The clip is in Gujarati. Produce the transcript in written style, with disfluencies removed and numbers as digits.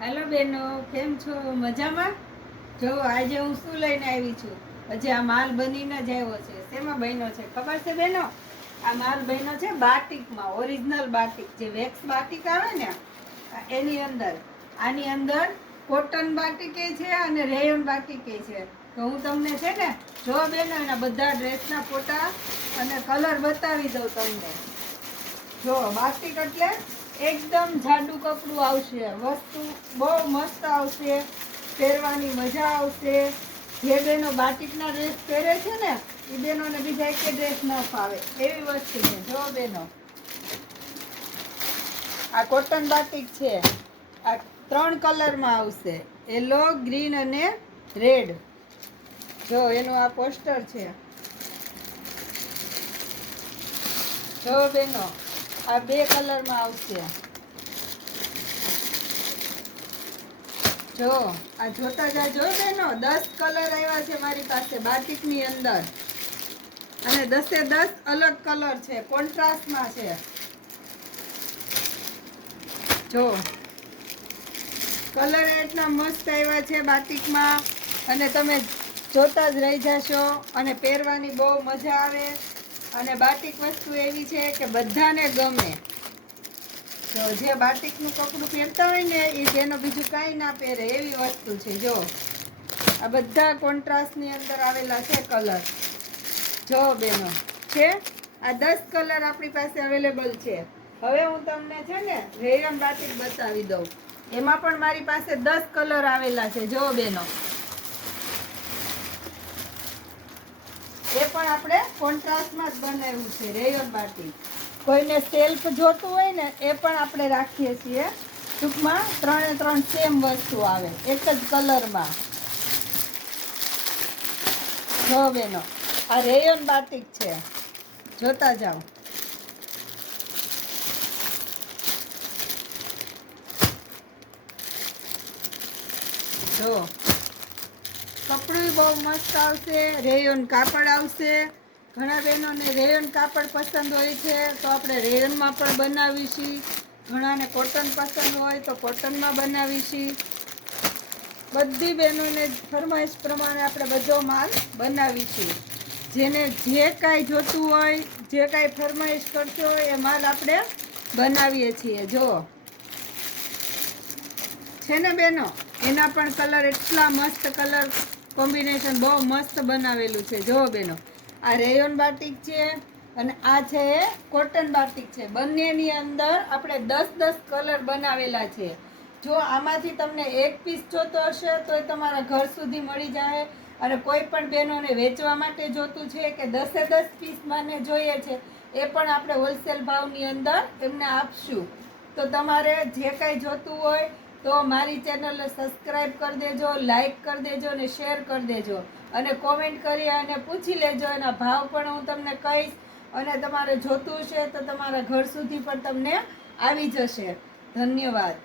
હેલો બેનો, કેમ છો? મજામાં? જો આજે હું શું લઈને આવી છું. હજી આ માલ બનીને જ આવ્યો છે. શેમાં બન્યો છે ખબર છે બેનો? આ માલ બન્યો છે બાટિકમાં, ઓરિજિનલ બાટિક, જે વેક્સ બાટિક આવે ને એની અંદર. આની અંદર કોટન બાટિકે છે અને રેયોન બાટિકે છે. તો હું તમને છે ને, જો બેનો, એના બધા ડ્રેસના ફોટા અને કલર બતાવી દઉં તમને. જો બાટિક એટલે એકદમ જાડું કપડું આવશે, વસ્તુ બહુ મસ્ત આવશે, પહેરવાની મજા આવશે. જે બેનો બાટિકના ડ્રેસ પહેરે છે ને એ બેનોને બીજા એક ડ્રેસ ન ફાવે એવી વસ્તુ છે. જો બેનો, આ કોટન બાટિક છે. આ 3 કલરમાં આવશે, યલો, ગ્રીન અને રેડ. જો એનું આ પોસ્ટર છે. જો બેનો, આ 2 કલરમાં આવશે. જો આ જોતા જાજો બેનો, 10 કલર આવ્યા છે મારી પાસે બાટિકની અંદર, અને 10 અલગ કલર છે, કોન્ટ્રાસ્ટમાં છે. જો કલર એટલા મસ્ત આવ્યા છે બાટિકમાં, અને તમે જોતા જ રહી જશો, અને પહેરવાની બહુ મજા આવે. અને બાટિક વસ્તુ એવી છે કે બધાને ગમે. તો જે બાટિકનું કપડું પહેરતા હોય ને એ જેનો બીજું કાંઈ ના પહેરે એવી વસ્તુ છે. જો આ બધા કોન્ટ્રાસ્ટની અંદર આવેલા છે કલર. જો બેનો, છે આ 10 કલર આપણી પાસે અવેલેબલ છે. હવે હું તમને છે ને રેયન બાટિક બતાવી દઉં. એમાં પણ મારી પાસે 10 કલર આવેલા છે. જો બેનો, એ પણ આપણે કોન્ટ્રાસ્ટમાં જ બનાવ્યું છે રેયન બાટિક. કોઈને સેલ્ફ જોતું હોય ને એ પણ આપણે રાખીએ છીએ. ટૂંકમાં 3 સેમ વસ્તુ આવે એક જ કલરમાં. જો બેનો, આ રેયન બાટિક છે, જોતા જાઓ. જો કપડું બહુ મસ્ત આવશે, રેયન કાપડ આવશે. ઘણા બહેનોને રેયન કાપડ પસંદ હોય છે તો આપણે રેયનમાં પણ બનાવીશું. ઘણાને કોટન પસંદ હોય તો કોટનમાં બનાવીશું. બધી બહેનોને ફરમાઈશ પ્રમાણે આપણે બધો માલ બનાવીશું. જેને જે કાંઈ જોતું હોય, જે કાંઈ ફરમાઈશ કરતો હોય એ માલ આપણે બનાવીએ છીએ. જો છે ને બેનો, એના પણ કલર એટલા મસ્ત, કલર કોમ્બિનેશન બહુ મસ્ત બનાવેલું છે. જો બેનો, આ રેયોન બાટિક છે અને આ છે કોટન બાટિક છે. બંનેની અંદર આપણે 10 કલર બનાવેલા છે. જો આમાંથી તમને એક પીસ જોતો હશે તો એ તમારા ઘર સુધી મળી જાય. અને કોઈ પણ બહેનોને વેચવા માટે જોતું છે કે 10 પીસ મને જોઈએ છે, એ પણ આપણે હોલસેલ ભાવની અંદર એમને આપશું. તો તમારે જે કાંઈ જોતું હોય તો મારી ચેનલને સબસ્ક્રાઈબ કરી દેજો, લાઈક કરી દેજો અને શેર કરી દેજો. અને કોમેન્ટ કરી અને પૂછી લેજો. એના ભાવ પણ હું તમને કહીશ. અને તમારે જોતું છે તો તમારા ઘર સુધી પણ તમને આવી જશે. ધન્યવાદ.